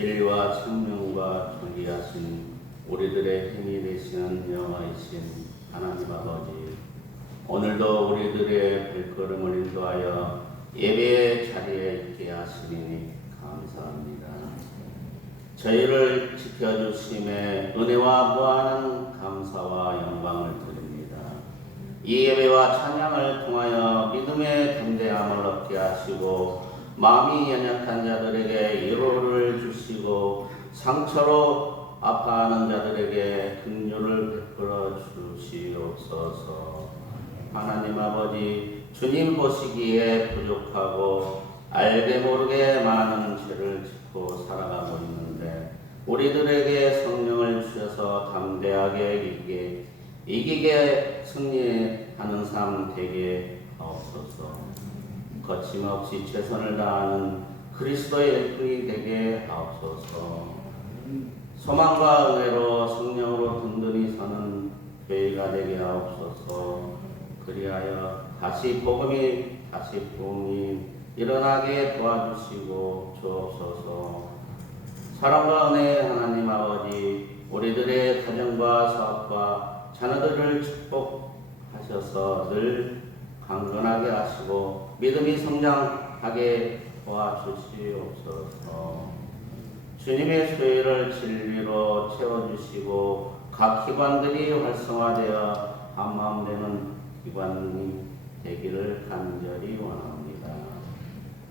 진리와 생명과 존귀하신 우리들의 힘이 되시는 여호와이신 하나님 아버지, 오늘도 우리들의 발걸음을 인도하여 예배의 자리에 있게 하시니 감사합니다. 저희를 지켜주심에 은혜와 무한한 감사와 영광을 드립니다. 이 예배와 찬양을 통하여 믿음의 담대함을 얻게 하시고 마음이 연약한 자들에게 위로를 주시고 상처로 아파하는 자들에게 긍휼을 베풀어 주시옵소서. 하나님 아버지, 주님 보시기에 부족하고 알게 모르게 많은 죄를 짓고 살아가고 있는데 우리들에게 성령을 주셔서 담대하게 이기게 승리하는 삶 되게 하옵소서. 거침없이 최선을 다하는 그리스도의 일꾼이 되게 하옵소서. 소망과 은혜로 성령으로 든든히 서는 교회가 되게 하옵소서. 그리하여 다시 복음이 일어나게 도와주시고 주옵소서. 사랑과 은혜의 하나님 아버지, 우리들의 가정과 사업과 자녀들을 축복하셔서 늘 강건하게 하시고 믿음이 성장하게 도와주시옵소서. 주님의 소유를 진리로 채워주시고 각 기관들이 활성화되어 한마음 되는 기관이 되기를 간절히 원합니다.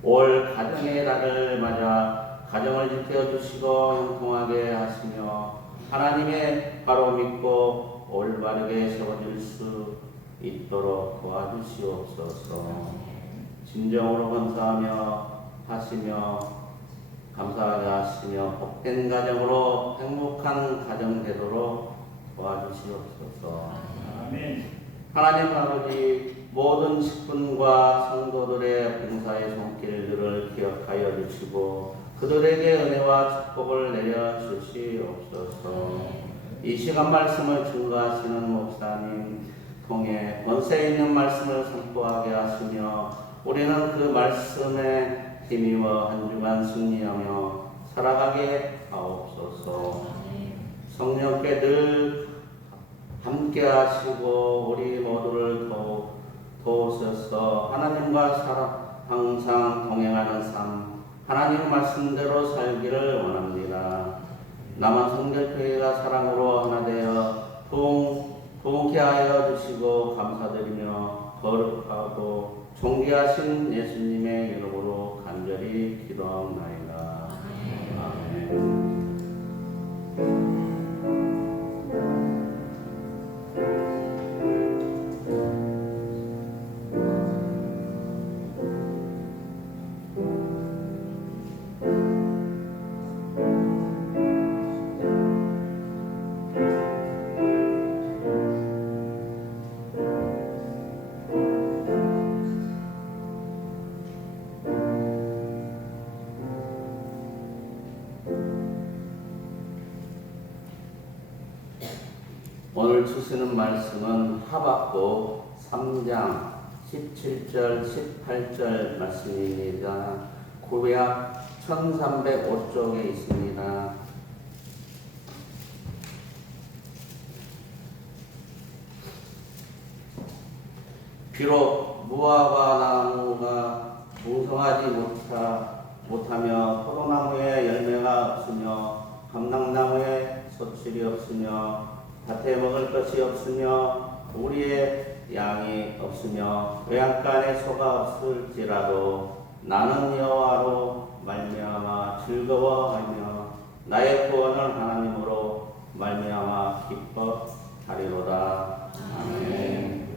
올 가정의 달을 맞아 가정을 지켜주시고 형통하게 하시며 하나님의 바로 믿고 올바르게 세워질 수 있도록 도와주시옵소서. 진정으로 감사하게 하시며 복된 가정으로 행복한 가정 되도록 도와주시옵소서. 아멘. 하나님 아버지, 모든 직분과 성도들의 봉사의 손길들을 기억하여 주시고 그들에게 은혜와 축복을 내려 주시옵소서. 이 시간 말씀을 증거하시는 목사님 통해 권세 있는 말씀을 선포하게 하시며 우리는 그 말씀에 힘입어 한 주간 승리하며 살아가게 하옵소서. 성령께 늘 함께 하시고 우리 모두를 도우셔서 하나님과 항상 동행하는 삶, 하나님 말씀대로 살기를 원합니다. 남한 성결교회가 사랑으로 하나 되어 부흥케 하여 주시고 감사드리며 거룩하고 존귀하신 예수님의 이름으로 간절히 기도하옵나이다. 아멘. 오늘 주시는 말씀은 하박국 3장 17절 18절 말씀입니다. 구약 1305쪽에 있습니다. 비록 무화과 나무가 풍성하지 못하며 포도나무에 열매가 없으며 감람나무에 소출이 없으며 밭에 먹을 것이 없으며 우리의 양이 없으며 외양간에 소가 없을지라도 나는 여호와로 말미암아 즐거워하며 나의 구원을 하나님으로 말미암아 기뻐하리로다. 아멘.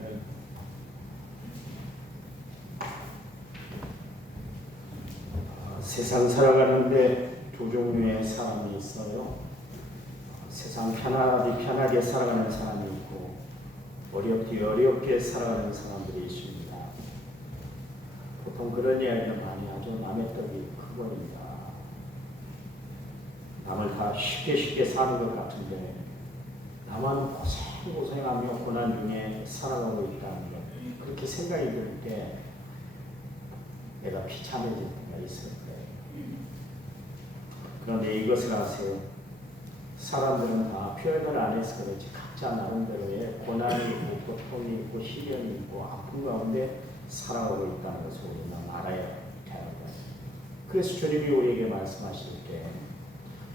세상 살아가는데 두 종류의 사람이 있어요. 세상 편하게 살아가는 사람이 있고 어렵게 살아가는 사람들이 있습니다. 보통 그런 이야기를 많이 하죠. 남의 떡이 크거니와 남을 다 쉽게 사는 것 같은데 나만 고생하며 고난 중에 살아가고 있다는 것, 그렇게 생각이 들 때 내가 비참해질 때가 있을 거예요. 그런데 이것을 아세요. 사람들은 다 표현을 안 해서 그렇지 각자 나름대로의 고난이 있고 고통이 있고 시련이 있고 아픈 가운데 살아가고 있다는 것을 우리는 알아야 되는 거예요. 그래서 주님이 우리에게 말씀하실 때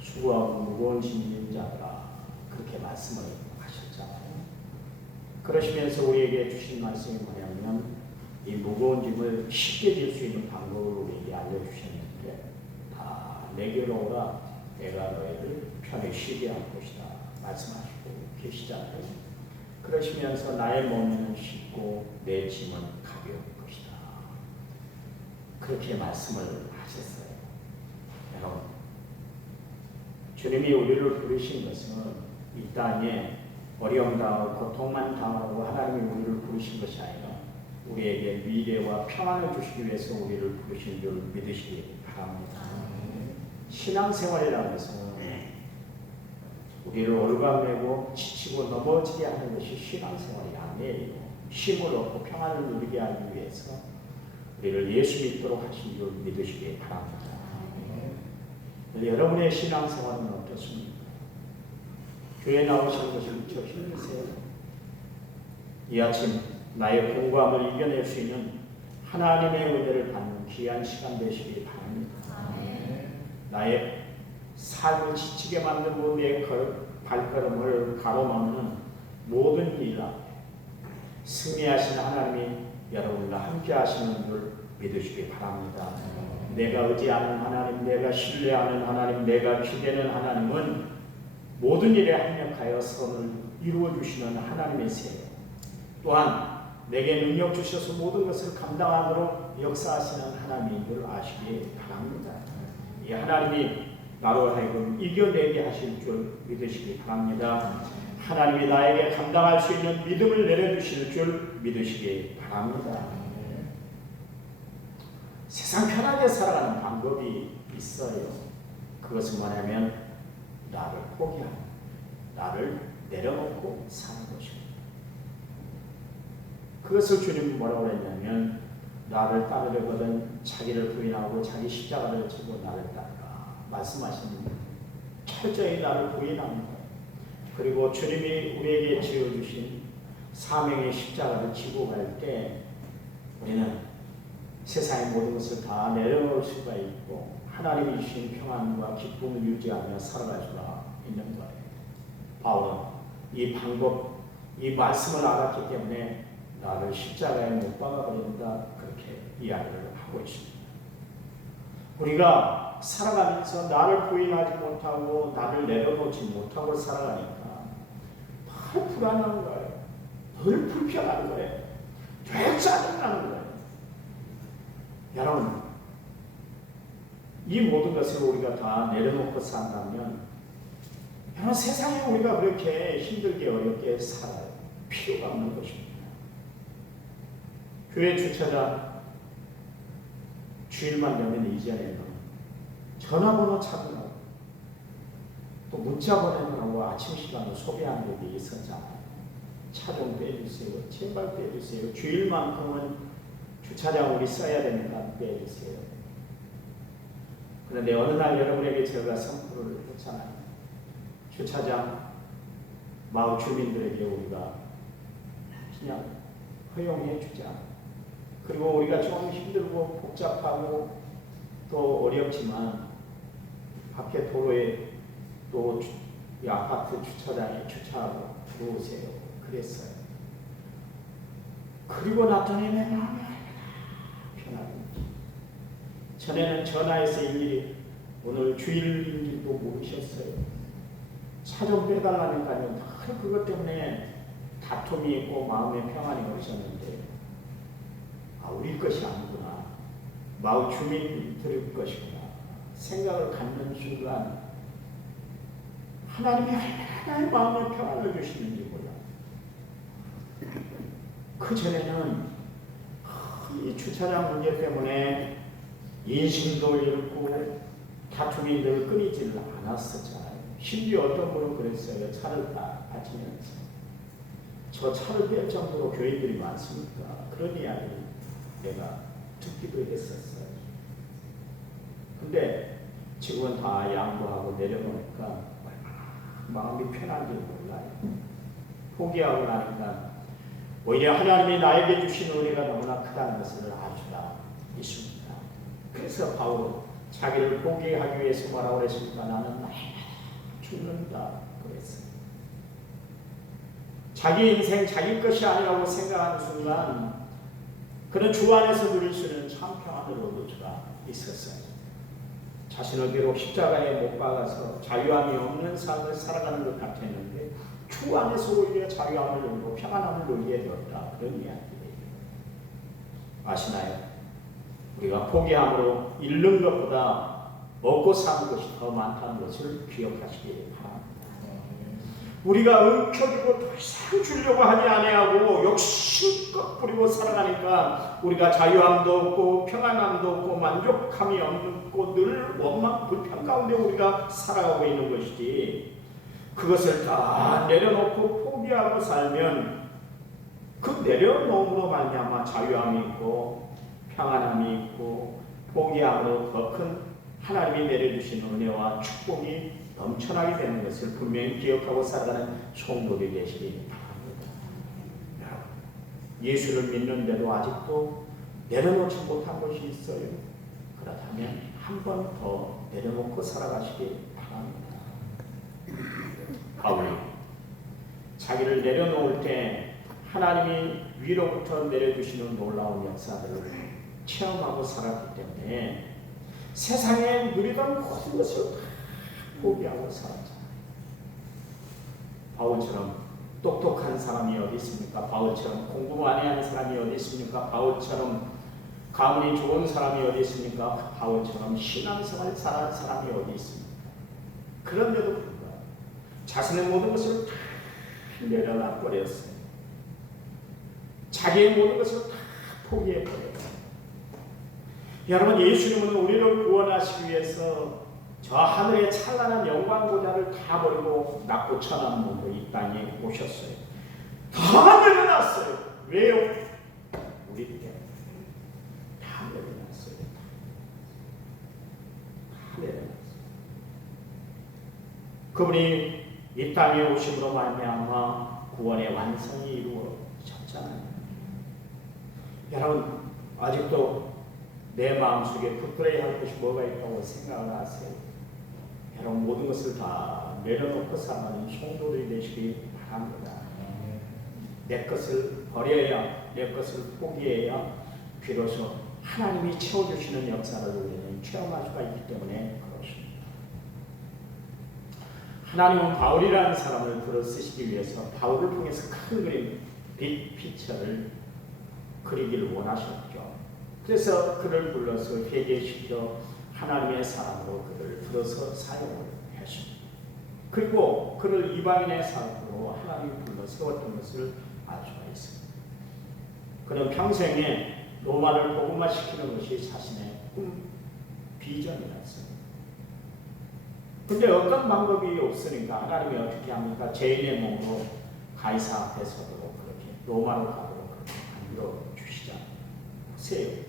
수고하고 무거운 짐진 자들아 그렇게 말씀을 하셨잖아요. 그러시면서 우리에게 주신 말씀이 뭐냐면 이 무거운 짐을 쉽게 질 수 있는 방법을 우리에게 알려주셨는데 다 내게로 오라 내가 너희를 편히 쉬게 할 것이다 말씀하시고 계시잖아요. 그러시면서 나의 몸에는 쉽고 내 짐은 가벼울 것이다 그렇게 말씀을 하셨어요. 여러분 주님이 우리를 부르신 것은 이 땅에 어려움 당하고 고통만 당하고 하나님이 우리를 부르신 것이 아니라 우리에게 미래와 평안을 주시기 위해서 우리를 부르신 줄 믿으시기 바랍니다. 신앙생활이라는 것은 우리를 올가매고 지치고 넘어지게 하는 것이 신앙생활이 아니에요. 쉼을 얻고 평안을 누리게 하기 위해서 우리를 예수 믿도록 하신 줄 믿으시기 바랍니다. 여러분의 신앙생활은 어떻습니까? 교회 나오시는 것이 무척 힘드세요? 이 아침 나의 공고함을 이겨낼 수 있는 하나님의 은혜를 받는 귀한 시간 되시기 바랍니다. 나의 삶을 지치게 만들고 내 발걸음을 가로막는 모든 일 앞에 승리하신 하나님이 여러분과 함께 하시는 줄 믿으시기 바랍니다. 내가 의지하는 하나님, 내가 신뢰하는 하나님, 내가 기대는 하나님은 모든 일에 합력하여 선을 이루어 주시는 하나님이세요. 또한 내게 능력 주셔서 모든 것을 감당하도록 역사하시는 하나님인 줄 아시기 바랍니다. 이 하나님이 나로 하여금 이겨내게 하실 줄 믿으시기 바랍니다. 하나님이 나에게 감당할 수 있는 믿음을 내려주실 줄 믿으시기 바랍니다. 세상 편하게 살아가는 방법이 있어요. 그것은 뭐냐면 나를 포기하는, 나를 내려놓고 사는 것입니다. 그것을 주님은 뭐라고 했냐면 나를 따르려거든 자기를 부인하고 자기 십자가를 지고 나를 따르라 말씀하시는 철저히 나를 부인하는 거예요. 그리고 주님이 우리에게 지어주신 사명의 십자가를 지고 갈 때 우리는 세상의 모든 것을 다 내려놓을 수가 있고 하나님이 주신 평안과 기쁨을 유지하며 살아갈 수가 있는 거예요. 바울은 이 방법, 이 말씀을 알았기 때문에 나를 십자가에 못 박아버린다 그렇게 이야기를 하고 있습니다. 우리가 살아가면서 나를 부인하지 못하고 나를 내려놓지 못하고 살아가니까 늘 불안한 거예요. 늘 불편한 거예요. 늘 짜증나는 거예요. 여러분, 이 모든 것을 우리가 다 내려놓고 산다면 여러분 세상에 우리가 그렇게 힘들게 어렵게 살아요. 필요가 없는 것입니다. 교회 주차장 주일만 되면 이전에는 전화번호 찾으라고 또 문자 보내느라고 아침 시간을 소비한 적이 있었잖아요. 차 좀 빼주세요. 제발 빼주세요. 주일만큼은 주차장 우리 써야 되니까 빼주세요. 그런데 어느 날 여러분에게 제가 선포를 했잖아요. 주차장 마을 주민들에게 우리가 그냥 허용해 주자. 그리고 우리가 좀 힘들고 복잡하고 또 어렵지만 밖에 도로에 또 이 아파트 주차장에 주차하고 들어오세요. 그랬어요. 그리고 나타내면 마음이 편합니다. 전에는 전화해서 일일이 오늘 주일인지도 모르셨어요. 차 좀 빼달라니까요. 다 그것 때문에 다툼이 있고 마음의 평안이 없었는데 우리 것이 아니구나. 마을 주민들의 것이구나. 생각을 갖는 순간 하나님이 얼마나 마음의 평안을 주시는지 몰라. 그 전에는 이 주차장 문제 때문에 인심도 잃고 다툼이 늘 끊이질 않았었잖아요. 심지어 어떤 분은 그랬어요. 차를 빠지면서 저 차를 뺄 정도로 교인들이 많습니까? 그런 이야기 내가 듣기도 했었어요. 근데 지금은 다 양보하고 내려놓으니까 얼마나 마음이 편한지 몰라요. 포기하고 나니까 오히려 하나님이 나에게 주신 은혜가 너무나 크다는 것을 알 수가 있습니다. 그래서 바울은 자기를 포기하기 위해서 뭐라고 그랬습니까? 나는 날마다 죽는다 그랬어요. 자기 인생 자기 것이 아니라고 생각하는 순간 그는 주 안에서 누릴 수 있는 참 평안을 얻을 수가 있었어요. 자신을 비록 십자가에 못 박아서 자유함이 없는 삶을 살아가는 것 같았는데 주 안에서 오히려 자유함을 누리고 평안함을 누리게 되었다. 그런 이야기예요. 아시나요? 우리가 포기함으로 잃는 것보다 먹고 사는 것이 더 많다는 것을 기억하시기 바랍니다. 우리가 움켜쥐고 더 이상 주려고 하지 아니하고 욕심껏 부리고 살아가니까 우리가 자유함도 없고 평안함도 없고 만족함이 없고 늘 원망 불평 가운데 우리가 살아가고 있는 것이지, 그것을 다 내려놓고 포기하고 살면 그 내려놓음으로 말미암아 자유함이 있고 평안함이 있고 포기함으로 더 큰 하나님이 내려주신 은혜와 축복이 넘쳐나게 되는 것을 분명히 기억하고 살아가는 성도들이 되시기 바랍니다. 예수를 믿는데도 아직도 내려놓지 못한 것이 있어요. 그렇다면 한 번 더 내려놓고 살아가시기 바랍니다. 바울이 자기를 내려놓을 때 하나님이 위로부터 내려주시는 놀라운 역사들을 체험하고 살았기 때문에 세상에 누리던 모든 것을 포기하고 살았잖아요. 바울처럼 똑똑한 사람이 어디 있습니까? 바울처럼 공부 많이 하는 사람이 어디 있습니까? 바울처럼 가문이 좋은 사람이 어디 있습니까? 바울처럼 신앙생활을 잘하는 사람이 어디 있습니까? 그런데도 불구하고 자신의 모든 것을 다 내려놔 버렸어요. 자기의 모든 것을 다 포기해 버렸어요. 여러분, 예수님은 우리를 구원하시기 위해서 저 하늘의 찬란한 영광 보좌를 다 버리고 낮고 천한 몸으로 이 땅에 오셨어요. 다 내려놨어요. 왜요? 우리 때문에. 다 내려놨어요. 다 내려놨어요. 그분이 이 땅에 오심으로 말미암아 구원의 완성이 이루어졌잖아요. 여러분, 아직도 내 마음속에 붙들어야 할 것이 뭐가 있다고 생각을 하세요? 여러분, 모든 것을 다 내려놓고 살아가는 성도들이 되시기 바랍니다. 내 것을 버려야, 내 것을 포기해야 비로소 하나님이 채워주시는 역사를 우리는 체험할 수가 있기 때문에 그렇습니다. 하나님은 바울이라는 사람을 들어 쓰시기 위해서 바울을 통해서 큰 그림, 빅피처를 그리기를 원하셨죠. 그래서 그를 불러서 회개시켜 하나님의 사람으로 그를 들어서 사용을 했습니다. 그리고 그를 이방인의 사람으로 하나님이 불러 세웠던 것을 알 수가 있습니다. 그는 평생에 로마를 복음화시키는 것이 자신의 비전이었습니다. 근데 어떤 방법이 없으니까 하나님이 어떻게 합니까? 죄인의 몸으로 가이사 앞에 서도록 그렇게 로마로 가도록 그렇게 만들어 주시잖아요. 보세요.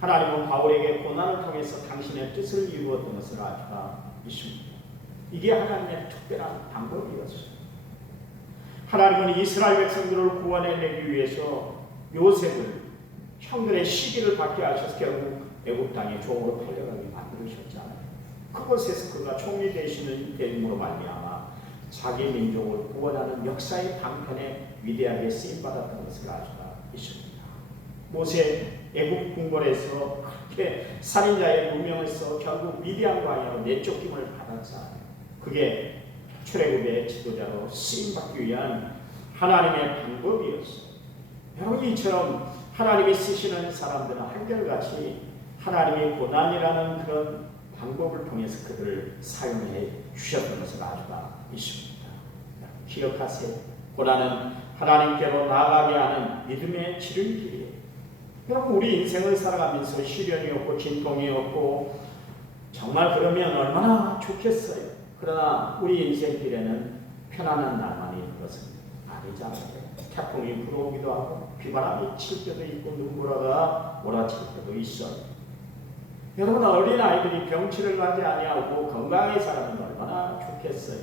하나님은 바울에게 고난을 통해서 당신의 뜻을 이루었던 것을 알 수가 있습니다. 이게 하나님의 특별한 방법이었어요. 하나님은 이스라엘 백성들을 구원해내기 위해서 요셉을 형들의 시기를 받게 하셔서 결국 애굽 땅에 종으로 팔려가게 만들으셨잖아요. 그곳에서 그가 총리 되시는 대림으로 말미암아 자기 민족을 구원하는 역사의 방편에 위대하게 쓰임받았던 것을 알 수가 있습니다. 모세 애굽 궁궐에서 그렇게 살인자의 무명에서 결국 미디안 광야로 내쫓김을 받았잖아요. 그게 출애굽의 지도자로 쓰임받기 위한 하나님의 방법이었어요. 여러분, 이처럼 하나님이 쓰시는 사람들은 한결같이 하나님이 고난이라는 그런 방법을 통해서 그들을 사용해 주셨던 것을 알 수가 있습니다. 기억하세요. 고난은 하나님께로 나아가게 하는 믿음의 지름길이에요. 여러분, 우리 인생을 살아가면서 시련이 없고 진통이 없고 정말 그러면 얼마나 좋겠어요. 그러나 우리 인생길에는 편안한 날만 있는 것은 아니잖아요. 태풍이 불어오기도 하고 비바람이 칠 때도 있고 눈보라가 몰아칠 때도 있어요. 여러분, 어린아이들이 병치를 하지 아니하고 건강하게 살아면 얼마나 좋겠어요.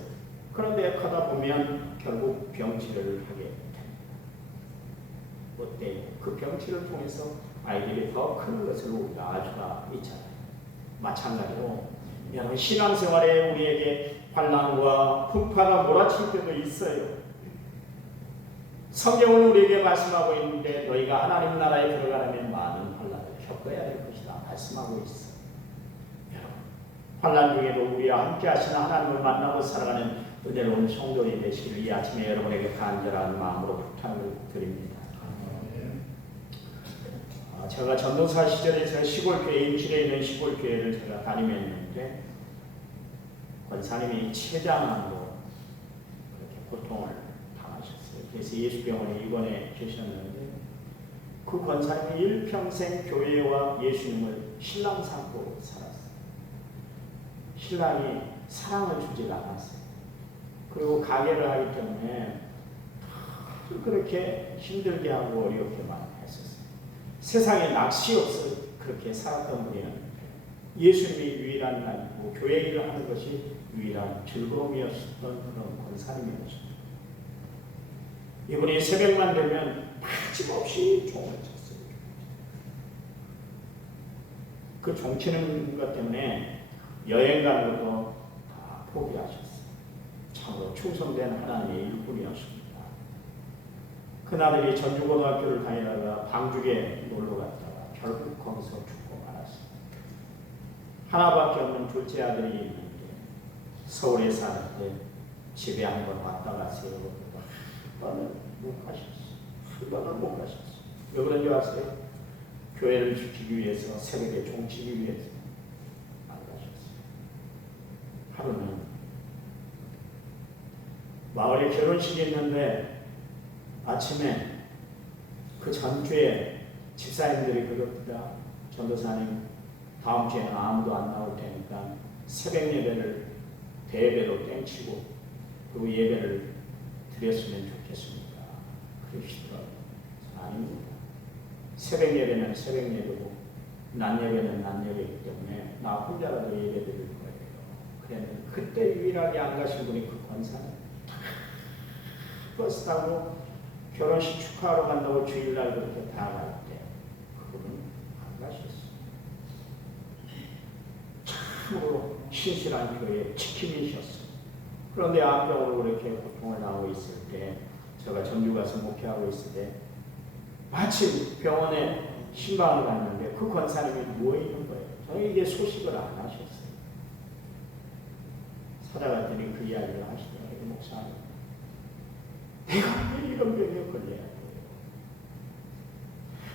그런데 커다 보면 결국 병치를 하게 됩니다. 어때요? 그 병치를 통해서 아이들이 더 큰 것을 우리가 알 수가 있잖아요. 마찬가지로 여러분, 신앙생활에 우리에게 환난과 풍파가 몰아칠 때도 있어요. 성경은 우리에게 말씀하고 있는데 너희가 하나님 나라에 들어가려면 많은 환난을 겪어야 될 것이다 말씀하고 있어. 여러분, 환난 중에도 우리와 함께 하시는 하나님을 만나고 살아가는 은혜로운 성도들이 되시기를 이 아침에 여러분에게 간절한 마음으로 부탁을 드립니다. 제가 전도사 시절에서 시골교회, 임실에 있는 시골교회를 제가 다니면는데 권사님이 췌장암으로 그렇게 고통을 당하셨어요. 그래서 예수병원에 입원해 계셨는데 그 권사님이 일평생 교회와 예수님을 신랑 삼고 살았어요. 신랑이 사랑을 주지가 않았어요. 그리고 가게를 하기 때문에 그렇게 힘들게 하고 어렵게만 했었어요. 세상에 낚시 없어 그렇게 살았던 분이는 예수님이 유일한 날이고 교회 일을 하는 것이 유일한 즐거움이었던 그런 권사님이었습니다. 이분이 새벽만 되면 빠짐없이 종을 쳤어요. 그 종치는 것 때문에 여행 가는 것도 다 포기하셨어요. 참으로 충성된 하나님의 일꾼이었습니다. 큰아들이 전주고등학교를 다니다가 방죽에 놀러 갔다가 결국 거기서 죽고 말았습니다. 하나밖에 없는 둘째 아들이 있는데 서울에 사는데 집에 한번 왔다 가세요. 한 번은 못 가셨어요. 한 번은 못 가셨어요. 왜 그런지 아세요? 교회를 지키기 위해서, 새벽에 종치기 위해서 안 가셨어요. 하루는 마을에 결혼식이 있는데 아침에 그 전주에 집사님들이 그럽니다. 전도사님, 다음 주에는 아무도 안 나올 테니까 새벽 예배를 대예배로 땡치고 그리고 예배를 드렸으면 좋겠습니다. 그러시더라고요. 아닙니다. 새벽 예배는 새벽 예배고 낮 예배는 낮 예배이기 때문에 나 혼자라도 예배 드릴 거예요. 그랬는데 그때 유일하게 안 가신 분이 그 권사님. 버스 타고 결혼식 축하하러 간다고 주일날 그렇게 다 갈 때 그분은 안 가셨어요. 참으로 신실한 교회의 지킴이셨어요. 그런데 암병으로 그렇게 고통을 당하고 있을 때 제가 전주 가서 목회하고 있을 때 마침 병원에 신방을 갔는데 그 권사님이 누워 있는 거예요. 저에게 소식을 안 하셨어요. 찾아갔더니 그 이야기를 하시더라고요. 목사님, 내가 왜 이런 병에 걸려야 돼요?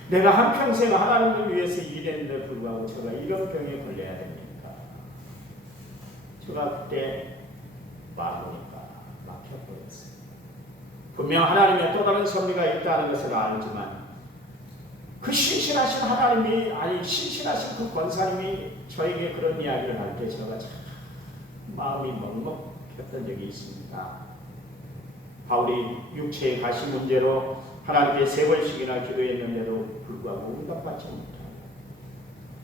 내가 한평생 하나님을 위해서 일했는데 불구하고 제가 이런 병에 걸려야 됩니까? 제가 그때 마음이니까 막혀버렸어요. 분명 하나님의 또 다른 섭리가 있다는 것을 알지만 그 신실하신 하나님이, 아니 신실하신 그 권사님이 저에게 그런 이야기를 할 때 제가 참 마음이 먹먹했던 적이 있습니다. 바울이 육체의 가시 문제로 하나님께 3번씩이나 기도했는데도 불구하고 응답받지 못합니다.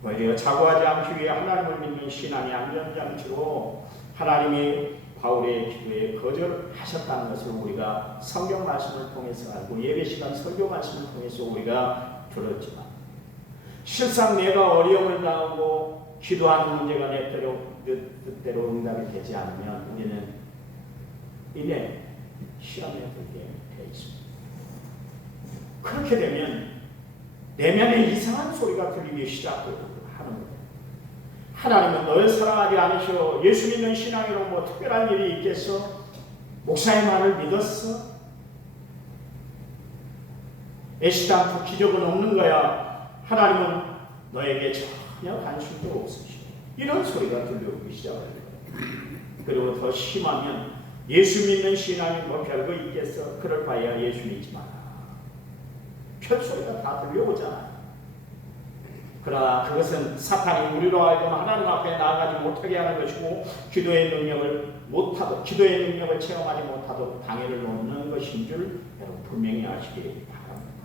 오히려 자고하지 않기 위해 하나님을 믿는 신앙의 안전장치로 하나님이 바울의 기도에 거절하셨다는 것을 우리가 성경 말씀을 통해서 알고 예배시간 설교 말씀을 통해서 우리가 들었지만 실상 내가 어려움을 당하고 기도하는 문제가 내 뜻대로 응답이 되지 않으면 우리는 이내 시험에 들게 되어 있습니다. 그렇게 되면 내면에 이상한 소리가 들리기 시작하는 거예요. 하나님은 너를 사랑하지 않으셔. 예수 믿는 신앙으로 뭐 특별한 일이 있겠어? 목사의 말을 믿었어? 애시당초 기적은 없는 거야. 하나님은 너에게 전혀 관심도 없으시오. 이런 소리가 들려오기 시작해요. 그리고 더 심하면 예수 믿는 신앙이 뭐 별거 있겠어? 그럴 바에야 예수 믿지 마라. 별소리가 다 들려오잖아요. 그러나 그것은 사탄이 우리로 하여금 하나님 앞에 나아가지 못하게 하는 것이고 기도의 능력을 체험하지 못하도록 방해를 놓는 것인 줄 여러분 분명히 아시기 바랍니다.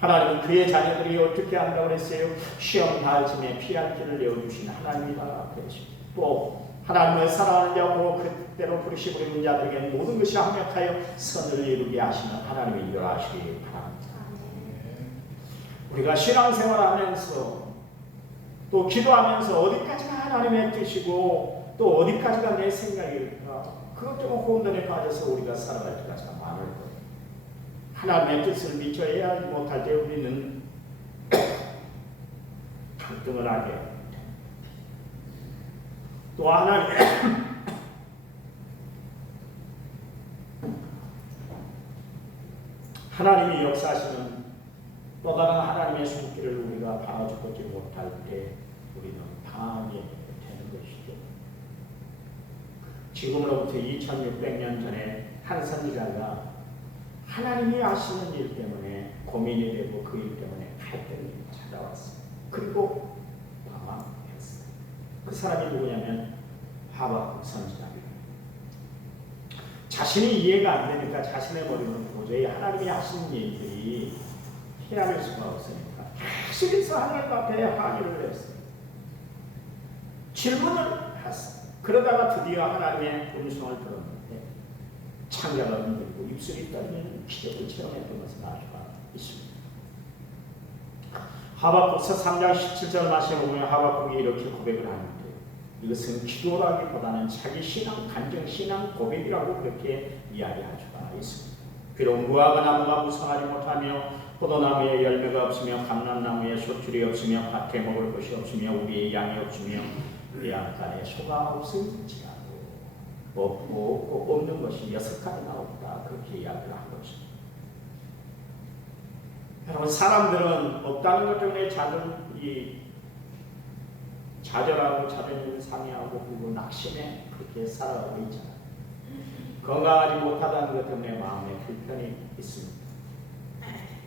하나님은 그의 자녀들이 어떻게 한다고 그랬어요? 시험 다짐에 피할 길을 내어주신 하나님이다 그러십니다. 또 하나님을 사랑하는 자고 그때로 부르시고 있는 자들에게 모든 것이 합력하여 선을 이루게 하시는 하나님을 인도하시기 바랍니다. 우리가 신앙생활하면서 또 기도하면서 어디까지가 하나님의 뜻이고 또 어디까지가 내 생각일까? 그것 때문에 혼돈에 빠져서 우리가 살아갈 때가 참 많을 거예요. 하나님의 뜻을 미쳐야 못할 때 우리는 갈등을 하게 합니다. 또 하나님이 역사하시는 또 다른 하나님의 손길을 우리가 바라보지 못할 때 우리는 당하게 되는 것이죠. 지금으로부터 2600년 전에 한 선지자가 하나님이 하시는 일 때문에 고민이 되고 그 일 때문에 갈등이 찾아왔어요. 그리고 방황했어요. 그 사람이 누구냐면 하박국 선지자입니다. 자신이 이해가 안 되니까 자신의 머리는 도저히 하나님이 하시는 일들이 헤아릴 수가 없으니까 계속해서 하나님 앞에 항의를 했어요. 질문을 했어요. 그러다가 드디어 하나님의 음성을 들었는데 창자가 흔들고 입술이 떨리는 기적을 체험했던 것을 알 수가 있습니다. 하박국서 3장 17절 말씀에 보면 하박국이 이렇게 고백을 하는데 이것은 기도라기보다는 자기 신앙, 간증 신앙 고백이라고 그렇게 이야기할 수가 있습니다. 비록 무화과 나무가 무성하지 못하며 포도나무에 열매가 없으며 감람나무에 소출이 없으며 밭에 먹을 것이 없으며 우리의 양이 없으며 우리 안간에 소가 없을지라도 없고 없는 것이 6가지나 없다 그렇게 이야기를 한 것입니다. 여러분 사람들은 없다는 것 때문에 좌절하고 자존심을 상해하고 그리고 낙심해 그렇게 살아가고 있잖아요. 건강하지 못하다는 것 때문에 마음에 불편이 있습니다.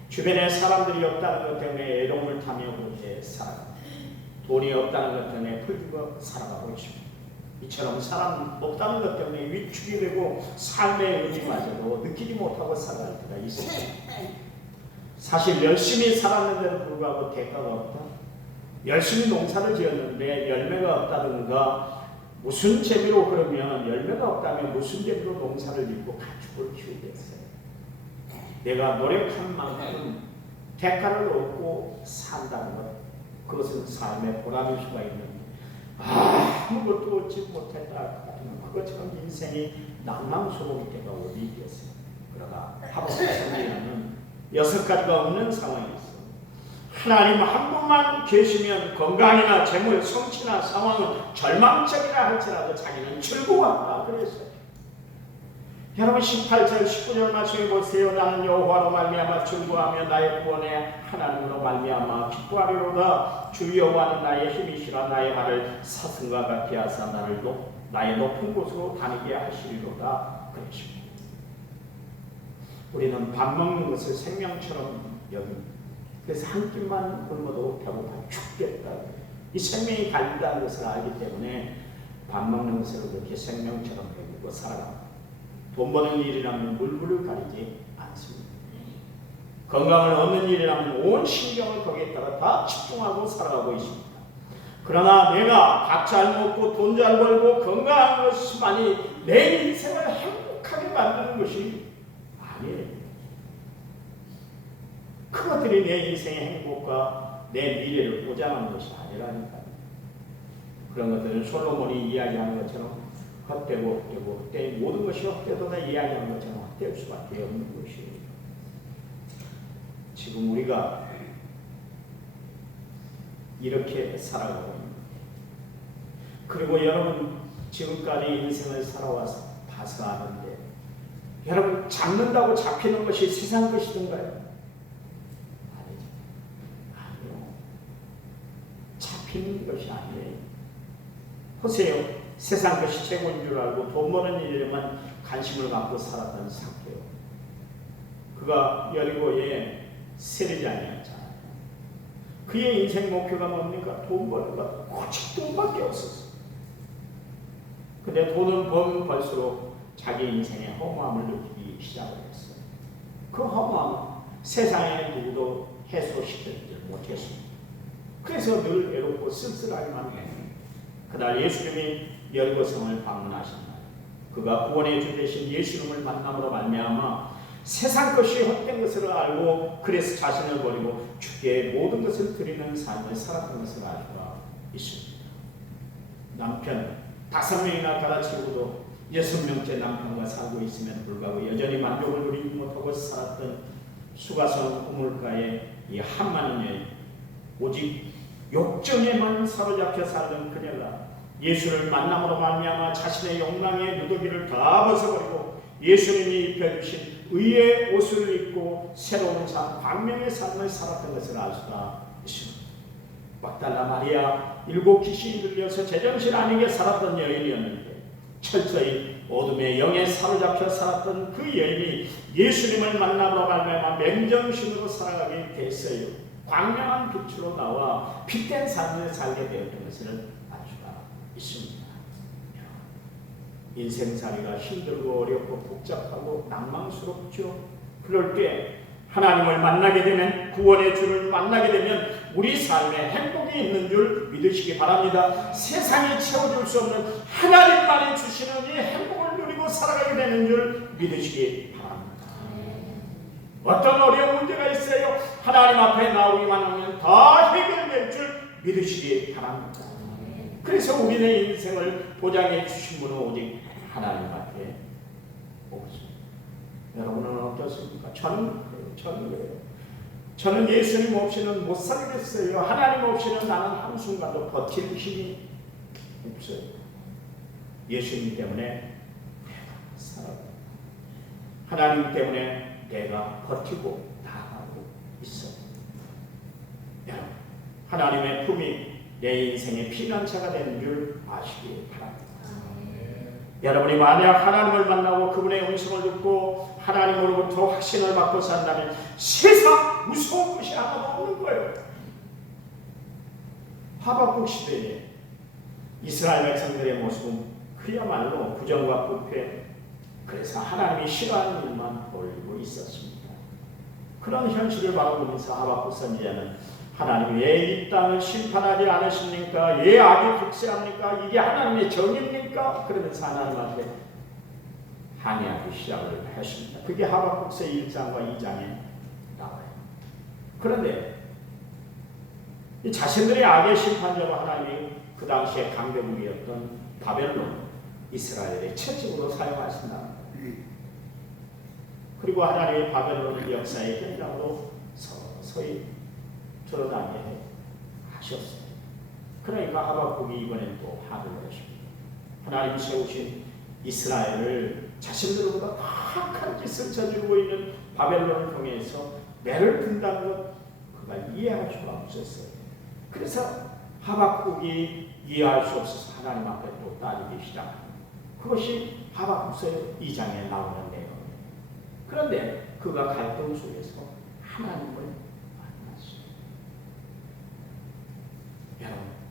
주변에 사람들이 없다는 것 때문에 애동을 타며 그렇게 살아갑니다. 돈이 없다는 것 때문에 풀고 살아가고 있습니다. 이처럼 사람 없다는 것 때문에 위축이 되고 삶의 의미마저도 느끼지 못하고 살아갈 때가 있습니다. 사실 열심히 살았는데도 불구하고 대가가 없다. 열심히 농사를 지었는데 열매가 없다든가 무슨 재미로 그러면 열매가 없다면 무슨 재미로 농사를 짓고 가축을 키우겠어요. 내가 노력한 만큼 대가를 얻고 산다는 것 그것은 삶의 보람일 수가 있는데 아무것도 얻지 못했다 같으면 그것처럼 인생이 낭망스러울 때가 어디 있겠어요. 그러나 하박국 선지자는 6가지가 없는 상황이 있어요. 하나님 한 분만 계시면 건강이나 재물, 성취나 상황은 절망적이라 할지라도 자기는 즐거웠다 그랬어요. 여러분 18절 19절 말씀해 보세요. 나는 여호와로 말미암아 즐거워하며 나의 구원의 하나님으로 말미암아 기뻐하리로다. 주 여호와는 나의 힘이시라. 나의 발을 사슴과 같게 하사 나의 높은 곳으로 다니게 하시리로다 그러십니다. 우리는 밥 먹는 것을 생명처럼 여깁니다. 그래서 한 끼만 굶어도 배고파 죽겠다. 이 생명이 갈린다는 것을 알기 때문에 밥 먹는 것을 그렇게 생명처럼 여기고 살아갑니다. 돈 버는 일이라면 물불을 가리지 않습니다. 건강을 얻는 일이라면 온 신경을 거기에다가 다 집중하고 살아가고 있습니다. 그러나 내가 밥 잘 먹고 돈 잘 벌고 건강한 것만이 내 인생을 행복하게 만드는 것이 아니에요. 그것들이 내 인생의 행복과 내 미래를 보장하는 것이 아니라니까요. 그런 것들은 솔로몬이 이야기하는 것처럼 헛되고 헛되고 모든 것이 헛되도다 이야기하는 것처럼 헛될 수밖에 없는 것이에요. 지금 우리가 이렇게 살아가고 있는 그리고 여러분 지금까지 인생을 살아와서 봐서 아는데 여러분 잡는다고 잡히는 것이 세상 것이던가요? 아니요. 잡히는 것이 아니에요. 보세요. 세상 것이 최고인 줄 알고 돈 버는 일에만 관심을 갖고 살았던 삭개오. 그가 여리고에 세리장이었잖아요. 그의 인생 목표가 뭡니까? 돈 버는 것. 오직 돈밖에 없었어요. 근데 돈을 벌면 벌수록 자기 인생의 허무함을 느끼기 시작을 했어요. 그 허무함은 세상에 누구도 해소시키지 못했습니다. 그래서 늘 외롭고 쓸쓸하기만 해요. 그날 예수님이 여리고성을 방문하신 날, 그가 구원의 주 되신 예수님을 만남으로 말미암아 세상 것이 헛된 것을 알고 그래서 자신을 버리고 주께 모든 것을 드리는 삶을 살았던 것을 알 수가 있습니다. 남편 5명이나 갈아치우고도 6명째 남편과 살고 있음에도 불구하고 여전히 만족을 누리지 못하고 살았던 수가성 우물가의 이 한많은 여인, 오직 욕정에만 사로잡혀 살던 그녀가 예수를 만남으로 말미암아 자신의 욕망의 누더기를 다 벗어버리고 예수님이 입혀주신 의의 옷을 입고 새로운 삶, 광명의 삶을 살았던 것을 알 수가 있습니다. 막달라 마리아 7 귀신이 들려서 제정신 아니게 살았던 여인이었는데 철저히 어둠의 영에 사로잡혀 살았던 그 여인이 예수님을 만남으로 말미암아 맹정신으로 살아가게 됐어요. 광명한 빛으로 나와 빛된 삶을 살게 되었던 것을 알 수가 있습니다. 인생살이가 힘들고 어렵고 복잡하고 낭망스럽죠. 그럴 때 하나님을 만나게 되면, 구원의 주를 만나게 되면 우리 삶에 행복이 있는 줄 믿으시기 바랍니다. 세상이 채워줄 수 없는 하나님만이 주시는 이 행복을 누리고 살아가게 되는 줄 믿으시기 바랍니다. 어떤 어려운 문제가 있어요. 하나님 앞에 나오기만 하면 다 해결될 줄 믿으시기 바랍니다. 그래서 우리의 인생을 보장해 주신 분은 오직 하나님밖에 없습니다. 여러분은 어떻습니까? 저는 그래요. 저는 예수님 없이는 못 살겠어요. 하나님 없이는 나는 한순간도 버틸 힘이 없어요. 예수님 때문에 내가 살아요. 하나님 때문에 내가 버티고 나아가고 있어요. 여러분, 하나님의 품이 내 인생의 피난처가 되는 줄 아시기 바랍니다. 여러분이 만약 하나님을 만나고 그분의 음성을 듣고 하나님으로부터 확신을 받고 산다면 세상 무서운 것이 하나도 없는 거예요. 하박국 시대에 이스라엘 백성들의 모습은 그야말로 부정과 부패, 그래서 하나님이 싫어하는 일만 벌이고 있었습니다. 그런 현실을 바라보면서 하박국 선지자는 하나님 왜 이 땅을 심판하지 않으십니까? 왜 악이 득세합니까? 이게 하나님의 정입니까? 그러면서 하나님 앞에 항의하기 시작을 했습니다. 그게 하박국서 1장과 2장에 나와요. 그런데 이 자신들의 악의 심판자로 하나님이 그 당시에 강대국이었던 바벨론, 이스라엘의 채찍으로 사용하신다. 그리고 하나님의 바벨론 역사의 현장으로 서서히 드러나게 하셨어요. 그러니까 하박국이 이번엔 또 화를 내십니다. 하나님 세우신 이스라엘을 자신들보다 더 악한 짓을 저지르고 있는 바벨론을 통해서 매를 든다는 것, 그가 이해할 수가 없었어요. 그래서 하박국이 이해할 수 없어서 하나님 앞에 또 따지기 시작합니다. 그것이 하박국서 2장에 나오는 내용이에요. 그런데 그가 갈등 속에서 하나님을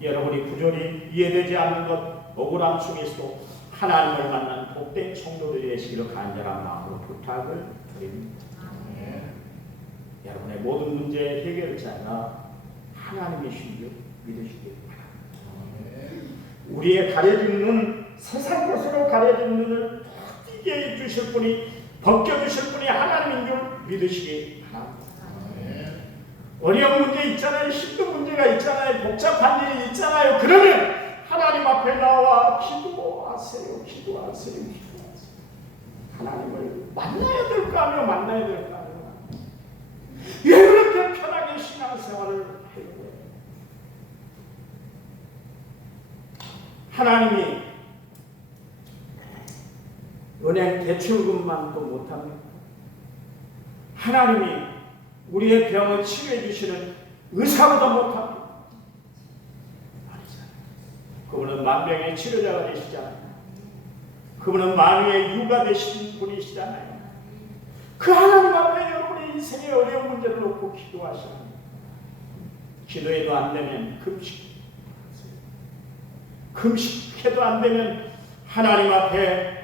여러분이 부조리 이해되지 않는 것, 억울함 속에서도 하나님을 만난 복된 성도들이 되시기를 간절한 마음으로 부탁을 드립니다. 여러분의 모든 문제의 해결자가 하나님이신 줄 믿으시기 바랍니다. 우리의 가려진 눈, 세상 것으로 가려진 눈을 뜨게 해주실 분이, 벗겨주실 분이 하나님인 줄 믿으시기 바랍니다. 어려운 문제 있잖아요. 힘든 문제가 있잖아요. 복잡한 일이 있잖아요. 그러면 하나님 앞에 나와 기도하세요. 기도하세요. 하나님을 만나야 될까 하며 만나야 될까 하며 왜 그렇게 편하게 신앙생활을 해요? 하나님이 은행 대출금만도 못합니까? 하나님이 우리의 병을 치료해 주시는 의사보다 못합니다. 아니잖아요. 그분은 만병의 치료자가 되시잖아요. 그분은 만유의 유가 되신 분이시잖아요. 그 하나님 앞에 여러분의 인생의 어려운 문제를 놓고 기도하시는 거예요. 기도해도 안 되면 금식해도 안 되면 하나님 앞에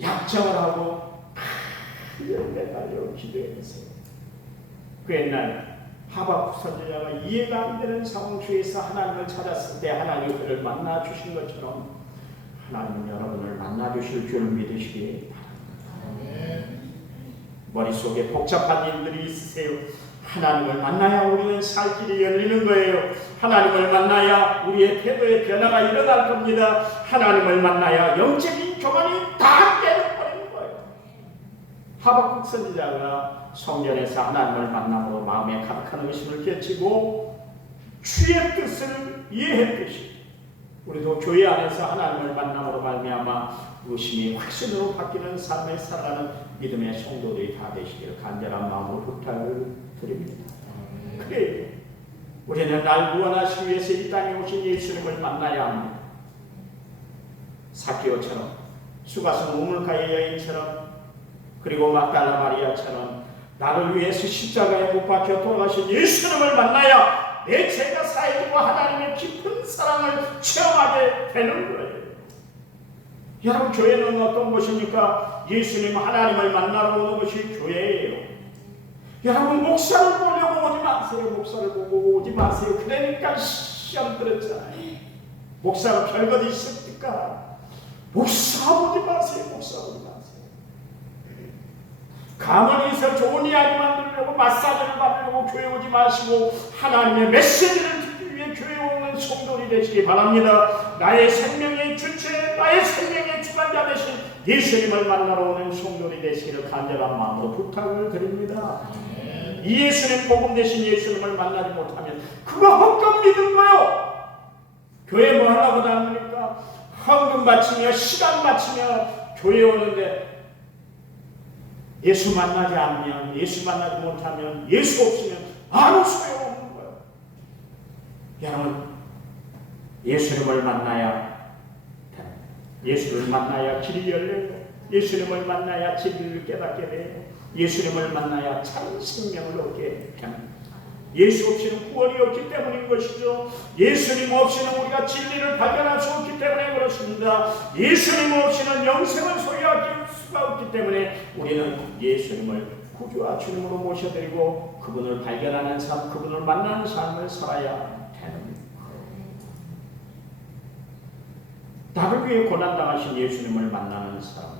약정을 하고 매달려 기도해 보세요. 그 옛날 하박국 선지자가 이해가 안 되는 상황 속에서 하나님을 찾았을 때 하나님이 그를 만나 주신 것처럼 하나님은 여러분을 만나 주실 줄 믿으시기 바랍니다. 머릿속에 복잡한 일들이 있으세요. 하나님을 만나야 우리는 살 길이 열리는 거예요. 하나님을 만나야 우리의 태도의 변화가 일어날 겁니다. 하나님을 만나야 영적인 교만이 다 깨져버리는 거예요. 하박국 선지자가 성전에서 하나님을 만남으로 마음에 가득한 의심을 깨치고 주의 뜻을 이해했듯이 우리도 교회 안에서 하나님을 만남으로 말미암아 의심이 확신으로 바뀌는 삶을 살아가는 믿음의 성도들이 다 되시기를 간절한 마음으로 부탁을 드립니다. 그래요. 우리는 날 구원하시기 위해서 이 땅에 오신 예수님을 만나야 합니다. 삭개오처럼, 수가성 우물가의 여인처럼, 그리고 막달라 마리아처럼 나를 위해서 십자가에 못 박혀 돌아가신 예수님을 만나야 내 죄가 사해지고 하나님의 깊은 사랑을 체험하게 되는 거예요. 여러분, 교회는 어떤 곳입니까? 예수님 하나님을 만나러 오는 것이 교회예요. 여러분, 목사를 보려고 오지 마세요. 목사를 보고 오지 마세요. 그러니까 시험 들었잖아요. 목사가 별것 있습니까? 목사 보지 마세요. 목사 보지 마세요. 가만히서 좋은 이야기만 들으려고 마사지를 받으려고 교회 오지 마시고 하나님의 메시지를 듣기 위해 교회 오는 성도들이 되시기 바랍니다. 나의 생명의 주체, 나의 생명의 주관자 되신 예수님을 만나러 오는 성도들이 되시기를 간절한 마음으로 부탁을 드립니다. 이 예수님, 복음 되신 예수님을 만나지 못하면 그거 헛금 믿은 거요. 교회 뭐 하려고 다닙니까? 헌금 바치며 시간 바치며 교회 오는데 예수 만나지 않으면, 예수 만나지 못하면, 예수 없으면 아무 소용없는 거예요. 여러분, 예수님을 만나야 됩니다. 예수를 만나야 길이 열려요. 예수님을 만나야 진리를 깨닫게 돼요. 예수님을 만나야 참 생명을 얻게 됩니다. 예수 없이는 구원이 없기 때문인 것이죠. 예수님 없이는 우리가 진리를 발견할 수 없기 때문에 그렇습니다. 예수님 없이는 영생을 소유할 수가 없기 때문에 우리는 예수님을 구주와 주님으로 모셔드리고 그분을 발견하는 삶, 그분을 만나는 삶을 살아야 되는 거예요. 나를 위해 고난당하신 예수님을 만나는 사람,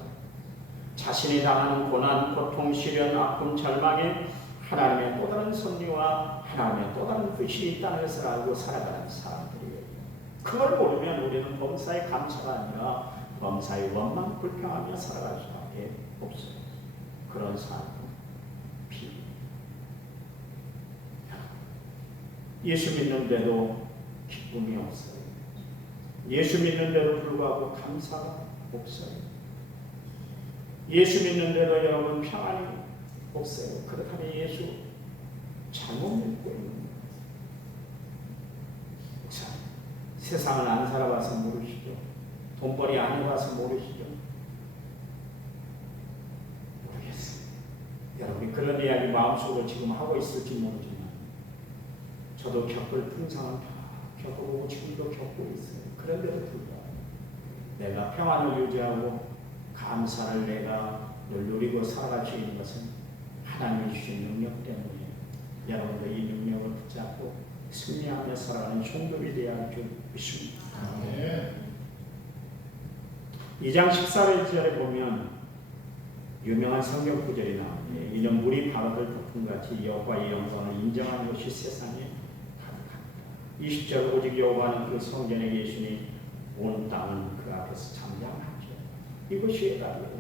자신이 당하는 고난, 고통, 시련, 아픔, 절망에 하나님의 또 다른 섭리와 하나님의 또 다른 뜻이 있다는 것을 알고 살아가는 사람들이에요. 그걸 모르면 우리는 범사의 감사가 아니라 범사의 원망, 불평하며 살아갈 수밖에 없어요. 그런 삶은 비. 예수 믿는데도 기쁨이 없어요. 예수 믿는데도 불구하고 감사가 없어요. 예수 믿는데도 여러분 평안이 없어요. 그렇다면 예수 잘못 믿고 있는 거예요. 세상을 안 살아봐서 모르시죠. 돈벌이 안 해봐서 모르시죠. 모르겠어요. 여러분이 그런 이야기 마음속으로 지금 하고 있을지 모르지만 저도 겪을 풍상은 다 겪어보고 지금도 겪고 있어요. 그런데도 불구하고 내가 평안을 유지하고 감사를 내가 늘 누리고 살아갈 수 있는 것은 하나님이 주신 능력 때문에 여러분도 이 능력을 붙잡고 승리하며 살아가는 성도들이 되어야 할 줄 믿습니다. 2장 14절에 보면 유명한 성경 구절이 나옵니다. 이는 물이 바다를 덮음같이 여호와의 영광을 인정하는 것이 세상에 가득합니다. 20절 오직 여호와는 그 성전에 계시니 온 땅은 그 앞에서 잠잠하죠. 이것이 답이에요.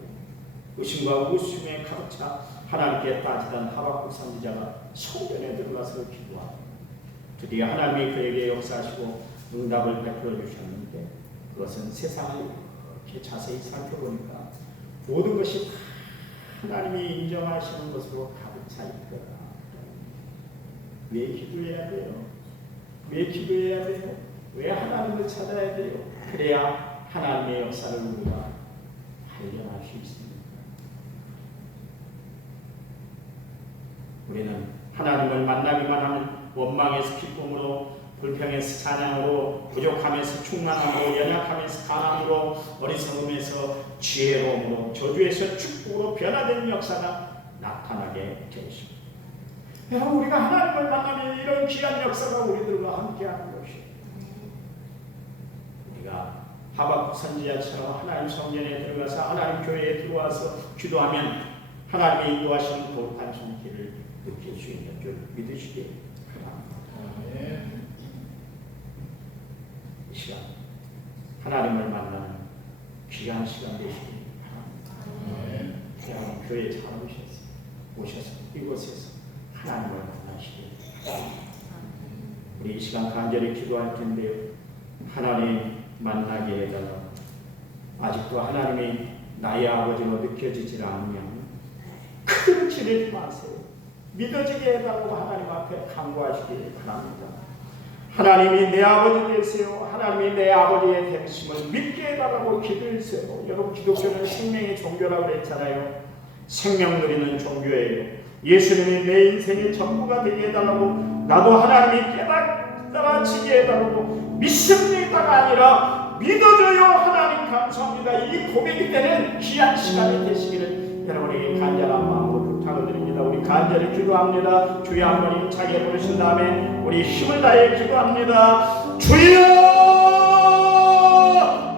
의심과 웃음에 가득 차 하나님께 따지던 하박국 선지자가 성전에 들어가서 기도하고 드디어 하나님이 그에게 역사하시고 응답을 베풀어 주셨는데 그것은 세상을 이렇게 자세히 살펴보니까 모든 것이 하나님이 인정하시는 것으로 가득 차 있더라. 왜 기도해야 돼요? 왜 기도해야 돼요? 왜 하나님을 찾아야 돼요? 그래야 하나님의 역사를 우리가 발견할 수 있습니다. 우리는 하나님을 만나기만 하면 원망에서 기쁨으로, 불평에서 찬양으로, 부족함에서 충만함으로, 연약함에서 강함으로, 어리석음에서 지혜로움으로, 저주에서 축복으로 변화되는 역사가 나타나게 되십니다. 여러분, 우리가 하나님을 만나면 이런 귀한 역사가 우리들과 함께하는 것이에요. 우리가 하박국 선지자처럼 하나님 성전에 들어가서 하나님 교회에 들어와서 기도하면 하나님의 인도하시는 그 단순 길을 느낄 수 있는 줄 믿으시기 바랍니다. 이 시간 하나님을 만나는 귀한 시간 되시기 바랍니다. 하나님 교회에 잘 오셔서 이곳에서 하나님을 만나시기 바랍니다. 우리 이 시간 간절히 기도할 텐데요. 하나님 만나게 해달라고. 아직도 하나님이 나의 아버지로 느껴지질 않으면 그대로 지내지 마세요. 믿어지게 해달라고 하나님 앞에 간구하시기 바랍니다. 하나님이 내 아버지 되세요. 하나님이 내 아버지의 되심을 믿게 해달라고 기도했어요. 여러분, 기독교는 생명의 종교라고 그랬잖아요. 생명 누리는 종교예요. 예수님이 내 인생의 전부가 되게 해달라고, 나도 하나님이 깨달아지게 해달라고 믿습니다가 아니라 믿어줘요. 하나님 감사합니다. 이 고백이 되는 귀한 시간이 되시기를 여러분에게 간절한 마음으로 부탁을 드립니다. 우리 간절히 기도합니다. 주여 한번 힘차게 부르신 다음에 우리 힘을 다해 기도합니다. 주여!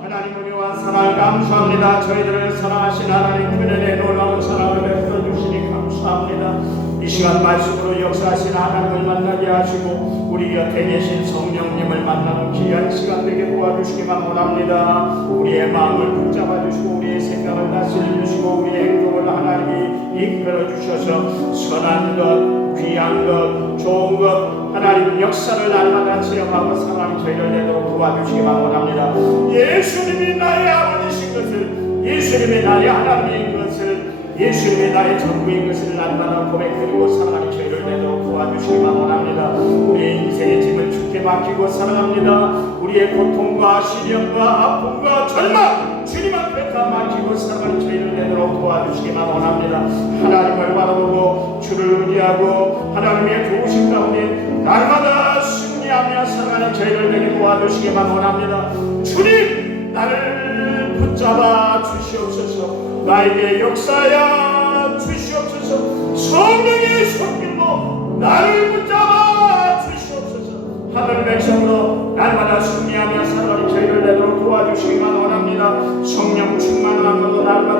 하나님 은혜와 사랑 감사합니다. 저희들을 사랑하신 하나님 그들의 놀라운 사랑을 베풀어 주시니 감사합니다. 이 시간 말씀으로 역사하신 하나님을 만나게 하시고 우리 곁에 계신 성령님을 만나는 귀한 시간 되게 도와주시기만 원합니다. 우리의 마음을 붙잡아 주시고 우리의 생각을 다스려 주시고 우리의 행동을 하나님이 이끌어 주셔서 선한 것, 귀한 것, 좋은 것 하나님 역사를 날마다 체험하고 사랑하는 저희를 내도록 도와주시기만 원합니다. 예수님이 나의 아버지신 것을, 예수님이 나의 하나님인 것을, 예수님이 나의 전부인 것을 날마다 고백드리고 사랑하는 저희를 내도록 도와주시기만 원합니다. 우리의 인생의 짐을 주께 맡기고 사랑합니다. 우리의 고통과 시련과 아픔과 절망 주님 앞에 다 맡기고 사랑하는 저희를 내도록 도와주시기만 원합니다. 하나님을 바라보고 주를 의지하고 하나님의 도우심 가운데 날마다 승리하며 사랑하는 저희를 내게 도와주시기만 원합니다. 주님, 나를 붙잡아 주시옵소서. 나에게 역사야 주시옵소서. 성령의 손길로 나를 붙잡아 주시옵소서. 하늘 백성으로 날마다 승리하며 살아가는 저희를 내도록 도와주시기만 원합니다. 성령 충만함으로 날마다